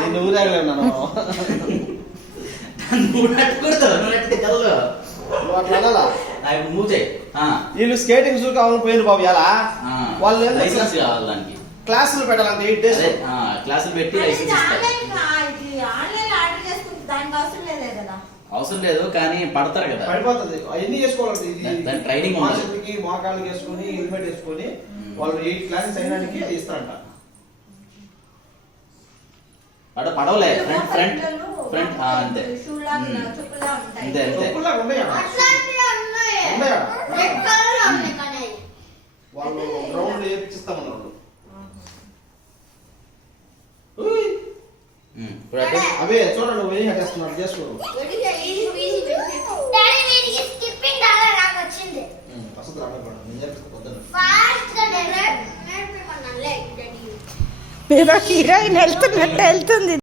నేను ఊరేగలేను వీళ్ళు skating shoe కావాలని పోయిన బాబు ఎలా వాళ్ళు లైసెన్స్ కావాలి దానికి క్లాసులు పెట్టాలంటే 8 days క్లాసులు పెట్టి లైసెన్స్ అవసరం లేదు కానీ పడతారు కదా పడిపోతుంది అవన్నీ చేసుకోవాలి ట్రైనింగ్ మోకాళ్ళు వేసుకొని హెల్మెట్ వేసుకొని వాళ్ళు 8 క్లాసెస్ అయినానికి ఇస్తారంట పడవలే ఫ్రంట్ అంతే అంతే అంతే వాళ్ళు గ్రౌండ్ వేపిస్తామన్నారు అవే చూడండి నువ్వు ఏం కట్టేస్తున్నాడు చేసుకోడు అసలు హీరోయిన్ వెళ్తున్నట్టు వెళ్తుంది.